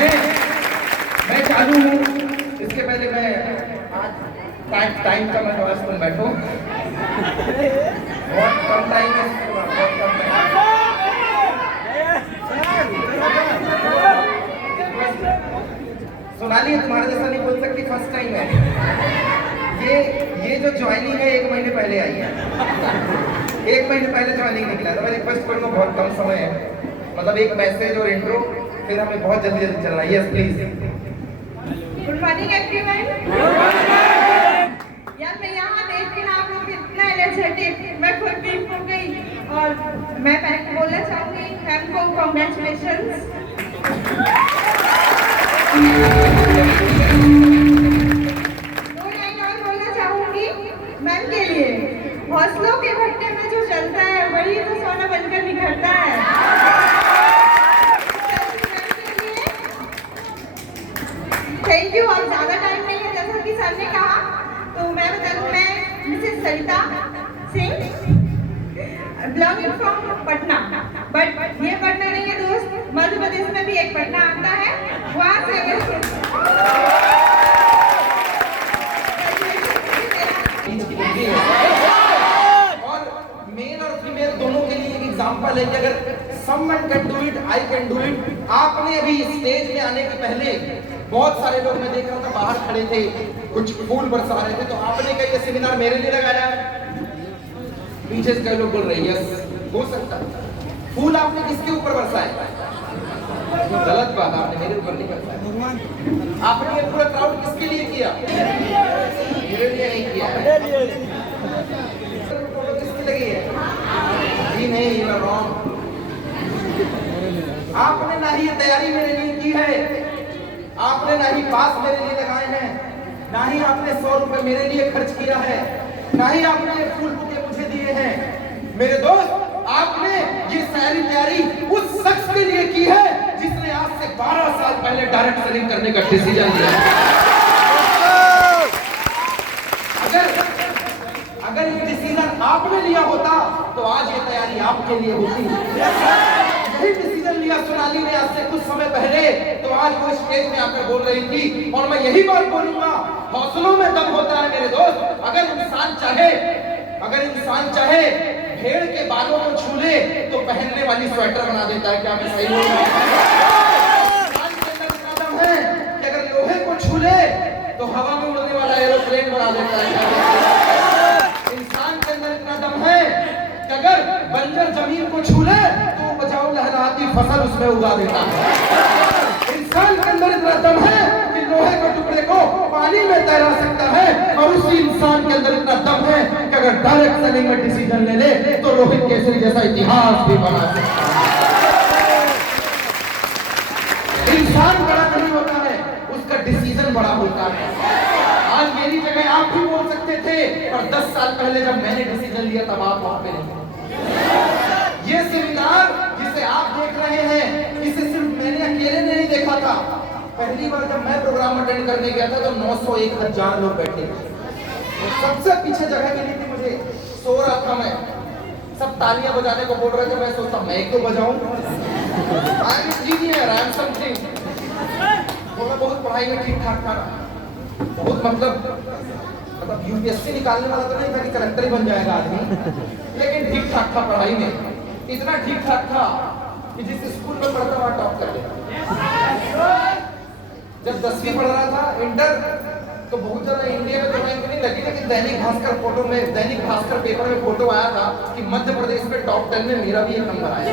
मैं मैं चालू हूँ। इसके पहले मैं आज टाइम का मैं बस तुम बैठो, बहुत कम टाइम है, बहुत कम टाइम। सोनाली तुम्हारे जैसा नहीं बोल सकती, फर्स्ट टाइम है ये जो ज्वाइनिंग है 1 महीने पहले आई है, 1 महीने पहले ज्वाइनिंग निकला था। मैं रिक्वेस्ट करूँगा, बहुत कम समय है, मतलब एक मैसेज और इंट्रो, फिर हमें बहुत जल्दी जल्दी चलना है। Yes please. Good morning everyone. यार मैं यहाँ देख के आप लोग इतना एनर्जेटिक, मैं खुद वीक हो गई। और मैं बोलना चाहूँगी मैम को कॉन्ग्रेचुलेशंस। मैम के लिए हौसलों के भट्टे में जो चलता है वही तो सोना बनकर निखरता है। Thank you. अब ज्यादा टाइम नहीं है, जैसा कि सर ने कहा, तो मैं बता दूं, मैं Mrs Sarita Singh, belonging from Patna. But ये पटना नहीं है दोस्त, मध्य प्रदेश में भी एक पटना आता है, वहाँ से एग्जाम्पल है कि अगर someone can do it, I can do it। आपने अभी स्टेज में आने के पहले बहुत सारे लोग मैं देख रहा था बाहर खड़े थे, कुछ फूल बरसा रहे थे, तो आपने कहा ये सेमिनार मेरे लिए लगाया है? पीछे से कई लोग बोल रहे हैं यस, हो सकता है। फूल आपने किसके ऊपर बरसाए? गलत बात, आपने मेरे ऊपर नहीं बरसाया। आपने ये पूरा क्राउड किसके लिए किया? मेरे लिए नहीं किया। फोटो किसकी लगी है? नहीं, रॉन्ग। आपने ना ही तैयारी मेरे लिए की है, आपने ना ही पास मेरे लिए लगाए हैं, ना ही आपने 100 रुपए मेरे लिए खर्च किया है, ना ही आपने ये फूल बुके मुझे दिए हैं। मेरे दोस्त, आपने ये सारी तैयारी उस शख्स के लिए की है जिसने आज से 12 साल पहले डायरेक्ट सेलिंग करने का डिसीजन लिया। अगर ये डिसीजन आपने लिया होता तो आज ये तैयारी आपके लिए होती। यही डिसीजन लिया सोनाली ने आज से कुछ समय पहले, तो आज वो स्टेज में आकर बोल रही थी। और मैं यही बात बोलूंगा, हौसलों में दम होता है मेरे दोस्त। अगर इंसान चाहे भेड़ के बालों को छू ले तो पहनने वाली स्वेटर बना देता है। क्या मैं सही बोल रहा हूं? इंसान के अंदर इतना दम है कि अगर लोहे को छू ले तो हवा में उड़ने वाला एरोप्लेन बना देता है। अगर बंजर जमीन को छू ले तो उपजाऊ लहराती फसल उसमें उगा देता है। इंसान के अंदर इतना दम है कि लोहे के टुकड़े को पानी में तैरा सकता है, और उसी इंसान के अंदर इतना दम है कि अगर डायरेक्ट सेलिंग में डिसीजन ले ले तो रोहित केसरी जैसा इतिहास भी बना सकता है। इंसान बड़ा नहीं होता है, उसका डिसीजन बड़ा होता है। आज मेरी जगह आप भी बोल सकते थे, और 10 साल पहले जब मैंने डिसीजन लिया तब आप वहां पे नहीं। ये सेमिनार जिसे आप देख रहे हैं, इसे सिर्फ मैंने अकेले नहीं देखा था। पहली बार जब मैं प्रोग्राम अटेंड करने गया था तो 900 1000 लोग बैठे थे। सबसे पीछे जगह मिली थी मुझे, सो रहा था मैं, सब तालियां बजाने को बोल रहे थे, मैं सोचता मैं क्यों बजाऊं। थोड़ा बहुत पढ़ाई में ठीक ठाक था, बहुत मतलब यूपीएससी निकालने वाला तो नहीं था कि कलेक्टर ही बन जाएगा आदमी, लेकिन ठीक ठाक था पढ़ाई में। इतना ठीक ठाक था कि जिस स्कूल में पढ़ता वहां टॉप कर लिया। जब 10वीं पढ़ रहा था इंटर, तो बहुत ज्यादा इंडिया में तो रैंक नहीं लगी, लेकिन दैनिक भास्कर पेपर में फोटो आया था कि मध्य प्रदेश में टॉप 10 में मेरा भी एक नंबर आया।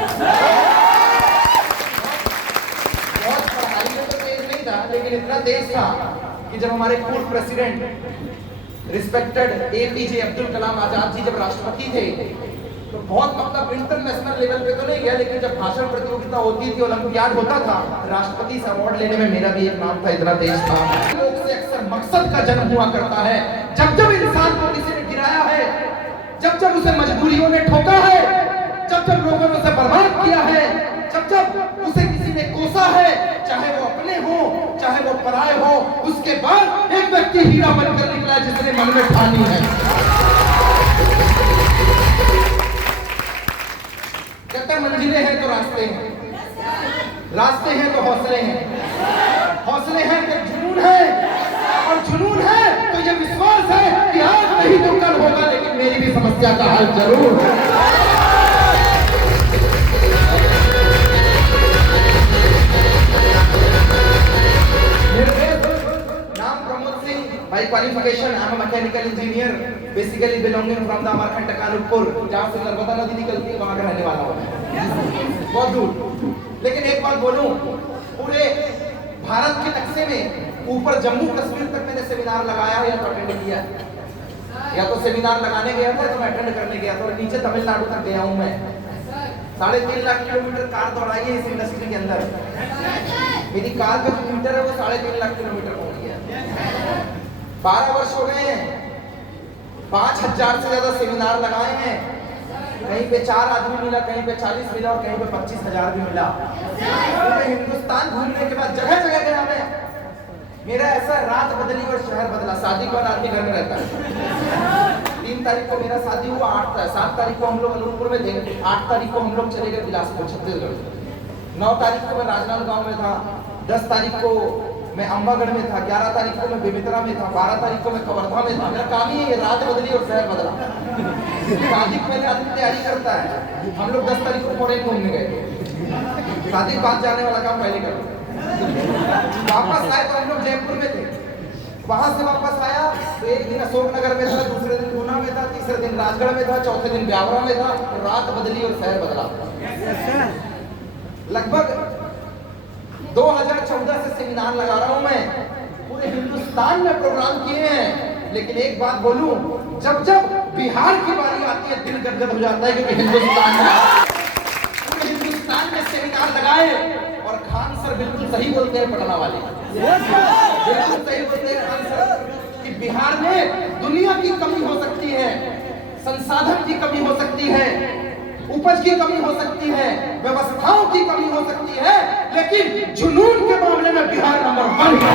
बहुत पढ़ाई में तो तेज नहीं था, लेकिन इतना तेज था कि जब हमारे पूर्व president respected APJ Abdul Kalam Azad ji जब राष्ट्रपति थे, तो बहुत मतलब इंटरनेशनल लेवल पे तो नहीं गया, लेकिन जब भाषण प्रतियोगिता होती थी, ओलंपियाड होता था, राष्ट्रपति से अवार्ड लेने में मेरा भी एक नाम था। इतना तेज था। लोग से अक्सर मकसद का जन्म हुआ करता है। जब जब इंसान को किसी ने गिराया है, जब जब उसे मजबूरियों ने ठोका है, जब जब लोगों ने उसे बर्बाद किया है, जब जब उसे किसी ने कोसा है, चाहे वो अपने हो चाहे वो पराए हो, उसके बाद एक व्यक्ति हीरा बनकर निकला जिसने मन में ठानी है। कहते मंजिलें हैं तो रास्ते हैं, रास्ते हैं तो हौसले हैं। समस्या का हल जरूर है। By qualification, I am a mechanical engineer, basically belonging from the Amarkantak Kanpur, जहाँ से नर्मदा नदी निकलती है, वहाँ का रहने वाला हूँ। बहुत दूर। लेकिन एक बात बोलूँ, पूरे भारत के नक्शे में ऊपर जम्मू कश्मीर तक मैंने सेमिनार लगाया या तो अटेंड किया, या तो सेमिनार लगाने गया था तो मैं अटेंड करने गया था, और नीचे तमिलनाडु तक गया हूँ मैं। 3.5 लाख किलोमीटर कार दौड़ाई है इस इंडस्ट्री के अंदर। मेरी कार का जो मीटर है वो 3.5 लाख किलोमीटर पहुंच गया। 12 वर्ष हो गए हैं, 5000 से ज्यादा सेमिनार लगाए हैं। कहीं पे 4 आदमी मिला, कहीं पे 40 मिला, और कहीं पे 25,000 भी मिला। पूरे हिंदुस्तान घूमने के बाद जगह जगह गया मैं। मेरा ऐसा रात बदली और शहर बदला। शादी के बाद आदमी घर में रहता है। 3 तारीख को मेरा शादी हुआ, 7 तारीख को हम लोग अनूपपुर में थे, 8 तारीख को हम लोग चले गए बिलासपुर छत्तीसगढ़, 9 तारीख को मैं राजनांदगांव में था, 10 तारीख को मैं अंबागढ़ में था, 11 तारीख को मैं बेमित्रा में था, 12 तारीख को मैं कवर्धा में था। मेरा काम ही है रात बदली और शहर बदला। शादी के पहले आदमी तैयारी करता है। हम लोग 10 तारीख को फॉरेन घूमने गए थे। शादी के बाद जाने वाला काम पहले कर। वापस आए तो हम लोग जयपुर में थे, वहां से वापस आया तो एक दिन अशोकनगर में था, दूसरे दिन गुना में था, तीसरे दिन राजगढ़ में था, चौथे दिन ब्यावरा में था। रात बदली और शहर बदला। लगभग 2014 से सेमिनार लगा रहा हूं मैं, पूरे हिंदुस्तान में प्रोग्राम किए हैं। लेकिन एक बात बोलूं, जब जब बिहार की बारी आती है दिल गदगद हो जाता है, क्योंकि पूरे हिंदुस्तान में सेमिनार लगाए। और खान सर बिल्कुल सही बोलते हैं, पटना वाले बिल्कुल सही बोलते हैं खान सर, कि बिहार में दुनिया की कमी हो सकती है, संसाधन की कमी हो सकती है, उपज की कमी हो सकती है, व्यवस्थाओं की कमी हो सकती है, लेकिन जुनून के मामले में बिहार नंबर 1 है।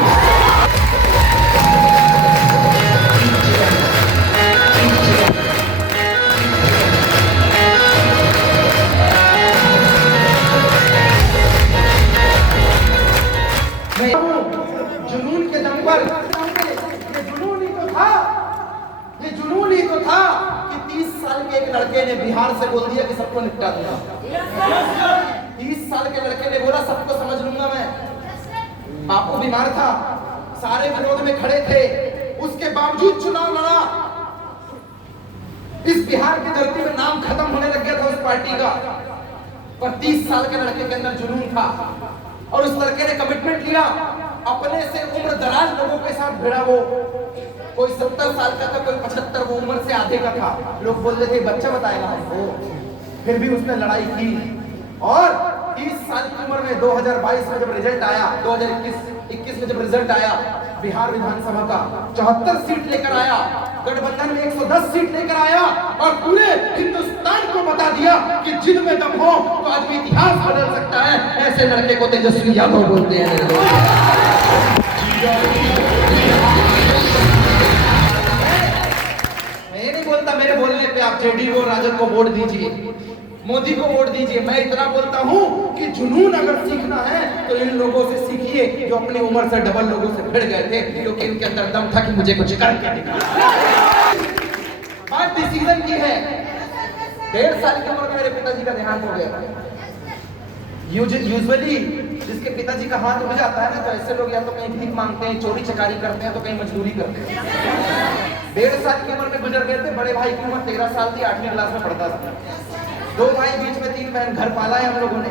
जुनून के दम पर ये जुनून ही तो था, ये जुनून ही तो था कि 30 साल के एक लड़के ने बिहार से बोल दिया कि सबको निपटा दूंगा। 30 साल के लड़के ने बोला सबको समझ लूंगा मैं। बापू बीमार था, सारे विरोध में खड़े थे, उसके बावजूद चुनाव लड़ा। इस बिहार की धरती में नाम खत्म होने लग गया था उस पार्टी का, पर 30 साल के लड़के के अंदर जुनून था, और उस लड़के ने कमिटमेंट लिया। अपने से उम्र दराज लोगों के साथ भिड़ा वो, कोई 70 साल का था, कोई 75, वो उम्र से आधे का था। लोग बोल रहे थे बच्चा बताएगा हमको, फिर भी उसने लड़ाई की। और 30 साल की उम्र में 2022 में जब रिजल्ट आया, 2021 में जब रिजल्ट आया, बिहार विधानसभा का 74 सीट लेकर आया, गठबंधन में 110 सीट लेकर आया, और पूरे हिंदुस्तान को बता दिया कि जिद में दम हो तो आदमी इतिहास बदल सकता है। ऐसे लड़के को तेजस्वी यादव बोलते हैं। मैं ये नहीं बोलता मेरे बोलने पे आप जेडीयू और राजद को वोट दीजिए, मोदी को वोट दीजिए। मैं इतना बोलता हूँ कि जुनून अगर सीखना है तो इन लोगों से सीखिए जो अपनी उम्र से डबल लोगों से भिड़ गए थे, क्योंकि इनके अंदर दम था कि मुझे कुछ करके दिखाना। बात डिसीजन की है। 1.5 साल की उम्र में मेरे पिताजी का देहांत हो गया था। यूजुअली जिसके पिताजी का हाथ उठ जाता है ना, तो ऐसे लोग या तो कहीं भीख मांगते हैं, चोरी चकारी करते हैं, तो कहीं मजदूरी करते हैं। 1.5 साल की उम्र में गुजर गए थे। बड़े भाई की उम्र 13 साल थी, 8वीं क्लास में पढ़ता था। 2 भाई, बीच में 3 बहन, घर पाला है हम लोगों ने।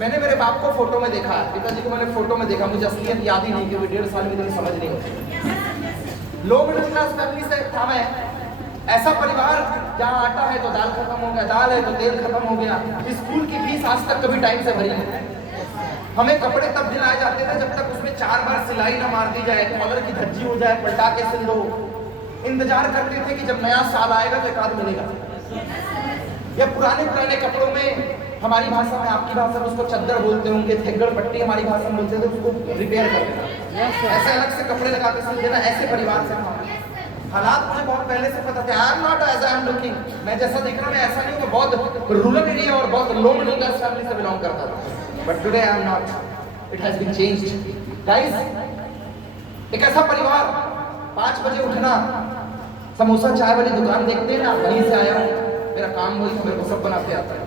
मैंने मेरे बाप को फोटो में देखा, पिताजी को मैंने फोटो में देखा, मुझे असलियत याद ही नहीं, क्योंकि 1.5 साल में इतनी समझ नहीं होती। लो मिडिल क्लास फैमिली से था मैं। ऐसा परिवार जहाँ आटा है तो दाल खत्म हो गया, दाल है तो तेल खत्म हो गया। स्कूल की फीस आज तक कभी टाइम से भरी नहीं। हमें कपड़े तब दिलाए जाते थे जब तक उसमें 4 बार सिलाई ना मार दी जाए, कॉलर की धज्जी हो जाए, पलटा के सिल दो। इंतजार करते थे कि जब नया साल आएगा तो एक आध मिलेगा। या पुराने कपड़ों में, हमारी भाषा में, आपकी भाषा में उसको चद्दर बोलते होंगे, थेगड़ पट्टी हमारी भाषा में बोलते थे, उसको रिपेयर कर देना, ऐसे अलग से कपड़े लगा के सिल देना। ऐसे परिवार से था। हालात मुझे बहुत पहले से पता थे। I am not as I am looking, मैं जैसा दिख रहा हूं मैं ऐसा नहीं हूं। बहुत रूरल एरिया और बहुत लो मिडिल क्लास फैमिली से बिलोंग करता था, but today I am not. It has been changed guys. एक ऐसा परिवार, 5 बजे उठना, समोसा चाय वाली दुकान देखते हैं ना, वहीं से आया हूँ, मेरा काम वही था, मेरे को सब बनाते आता है।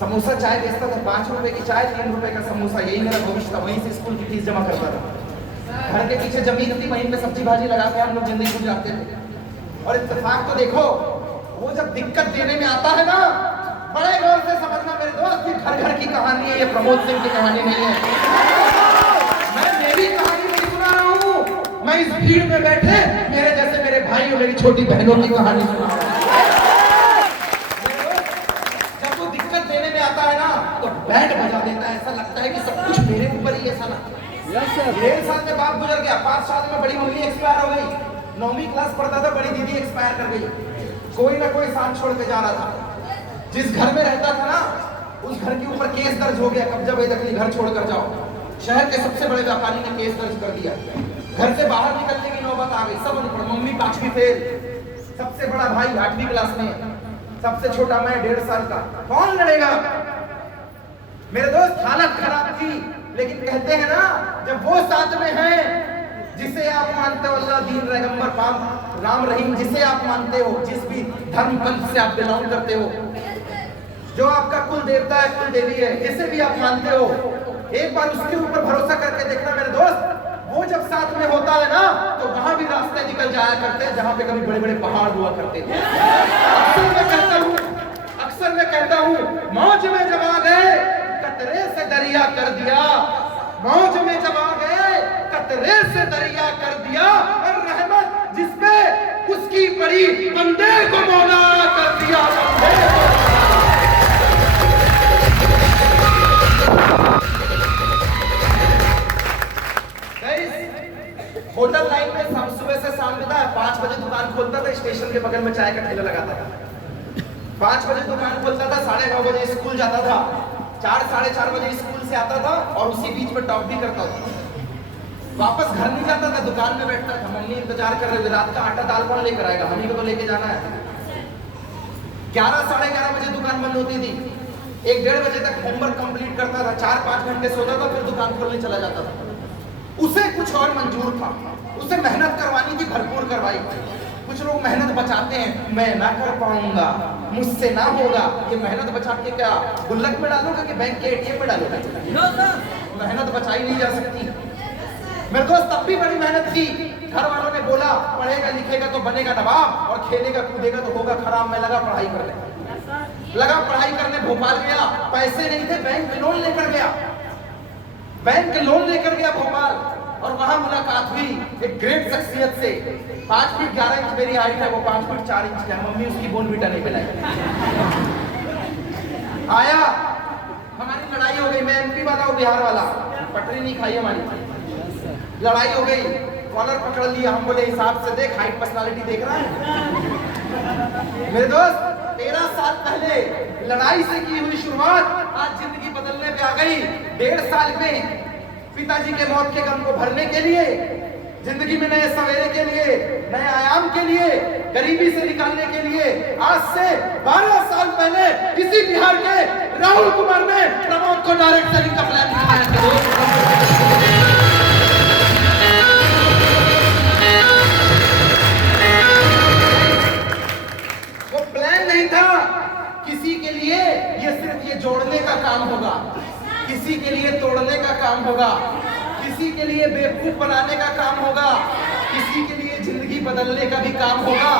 समोसा चाय बेचता था, 5 रुपए की चाय 3 रुपए का समोसा, यही मेरा भविष्य था। वहीं से स्कूल की फीस जमा करता था। घर के पीछे जमीन थी, वहीं पे सब्जी भाजी लगा के हम लोग जिंदगी गुजारते थे। और इत्तेफाक तो देखो, वो जब दिक्कत देने में आता है ना, बड़े गौर से समझना मेरे दोस्त, ये घर घर की कहानी है, ये प्रमोद सिंह की कहानी नहीं है। मैं मेरी कहानी नहीं सुना रहा हूँ, मैं इस भीड़ में बैठे मेरे जैसे मेरे भाई और मेरी छोटी बहनों की कहानी सुना रहा हूँ। जब वो दिक्कत देने में आता है ना, तो बैंड बजा देता है, ऐसा लगता है कि सब कुछ मेरे ऊपर ही ऐसा लगता है। 1.5 साल में बाप गुजर गया, 5 साल में बड़ी मम्मी एक्सपायर हो गई, 9वीं क्लास पढ़ता था, बड़ी दीदी एक्सपायर कर गई, कोई ना कोई साथ छोड़ के जा रहा था। जिस घर में रहता था ना, उस घर के ऊपर केस दर्ज हो गया, कब्जा बेदखली, घर छोड़कर जाओ। शहर के सबसे बड़े व्यापारी ने केस दर्ज कर दिया, घर से बाहर निकलने की नौबत आ गई। सब अनपढ़, मम्मी 5वीं फेल, सबसे बड़ा भाई 8वीं क्लास में, सबसे छोटा मैं 1.5 साल का, कौन लड़ेगा? मेरे दोस्त हालत खराब थी, लेकिन कहते हैं ना, जब वो साथ में है जिसे आप मानते हो, अल्लाह दीन पैगंबर पाक राम रहीम, जिसे आप मानते हो, जिस भी धर्म पंथ से आप बिलोंग करते हो, जो आपका कुल देवता है, कुल देवी है, जिसे भी आप मानते हो, एक बार उसके ऊपर भरोसा करके देखना मेरे दोस्त। वो जब साथ में होता है ना, तो वहां भी रास्ते निकल जाया करते हैं जहां पे कभी बड़े बड़े पहाड़ हुआ करते थे। अक्सर मैं कहता हूं, मौज में जब आ गए कतरे से दरिया कर दिया, मौज में जब आ गए कतरे से दरिया कर दिया, और रहमत जिसपे उसकी पड़ी, बंदे को मौला कर दिया। होटल लाइन में सुबह से शाम तक 5 बजे दुकान खोलता था, स्टेशन के बगल में चाय का ठेला लगाता था। 5 बजे दुकान खोलता था, 9:30 बजे स्कूल जाता था, 4 साढ़े 4 बजे स्कूल से आता था, और उसी बीच में टॉप भी करता था। वापस घर नहीं जाता था, दुकान में बैठता था, मम्मी इंतजार कर रही थी, रात का आटा दाल कौन लेकर आएगा, मम्मी को तो लेके जाना है। 11 साढ़े 11 बजे दुकान बंद होती थी, 1-1:30 बजे तक होमवर्क कंप्लीट करता था, 4-5 घंटे सोता था, फिर दुकान खोलने चला जाता था। उसे कुछ और मंजूर था, उसे मेहनत करवानी थी, भरपूर करवाई। कुछ लोग मेहनत बचाते हैं, मैं ना कर पाऊंगा, मुझसे ना होगा। ये मेहनत बचा के क्या गुल्लक में डालोगे कि बैंक के एटीएम में डालोगे? मेहनत बचाई नहीं जा सकती। मेरे दोस्त तब भी बड़ी मेहनत की, घर वालों ने बोला पढ़ेगा लिखेगा तो बनेगा नवाब, और खेलेगा कूदेगा तो होगा खराब। मैं लगा पढ़ाई करने, लगा पढ़ाई करने, भोपाल गया, पैसे नहीं थे, बैंक लोन लेकर गया, बैंक लोन लेकर गया भोपाल, और वहां मुलाकात हुई एक ग्रेट शख्सियत से। 5 फीट 11 इंच मेरी हाइट है, वो 5 फीट 4 इंच है। मम्मी उसकी बोनवीटा नहीं पिलाई। आया, हमारी लड़ाई हो गई, मैं एमपी वाला हूँ, बिहार वाला, पटरी नहीं खाई हमारी, लड़ाई हो गई, कॉलर पकड़ लिया, हम बोले हिसाब से देख, हाइट पर्सनालिटी देख रहा है। मेरे दोस्त 13 साल पहले लड़ाई से की हुई शुरुआत आज जिंदगी बदलने पे आ गई। 1.5 साल में पिताजी के मौत के गम को भरने के लिए, जिंदगी में नए सवेरे के लिए, नए आयाम के लिए, गरीबी से निकालने के लिए, आज से 12 साल पहले इसी बिहार के राहुल कुमार ने प्रमोद को डायरेक्ट सेलिंग का प्लान दिखाया। वो प्लान नहीं था किसी के लिए, ये सिर्फ ये जोड़ने का काम होगा, किसी के लिए तोड़ने का काम होगा, किसी के लिए बेवकूफ बनाने का काम होगा, किसी के लिए जिंदगी बदलने का भी काम होगा।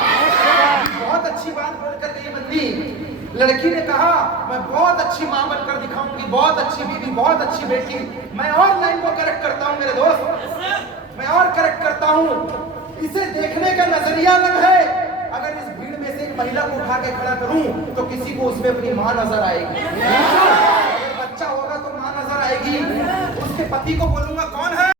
बहुत अच्छी बात बोलकर ये बंदी लड़की ने कहा, मैं बहुत अच्छी मां बनकर दिखाऊंगी, बहुत अच्छी बीवी, बहुत अच्छी बेटी। मैं और लाइन को करेक्ट करता हूं मेरे दोस्त, मैं और करेक्ट करता हूं। इसे देखने का नजरिया अलग है। अगर इस भीड़ में से एक महिला को उठा के खड़ा करूं तो किसी को उसमें अपनी मां नजर आएगी, अगर बच्चा होगा तो मां नजर आएगी। उसके पति को बोलूंगा कौन है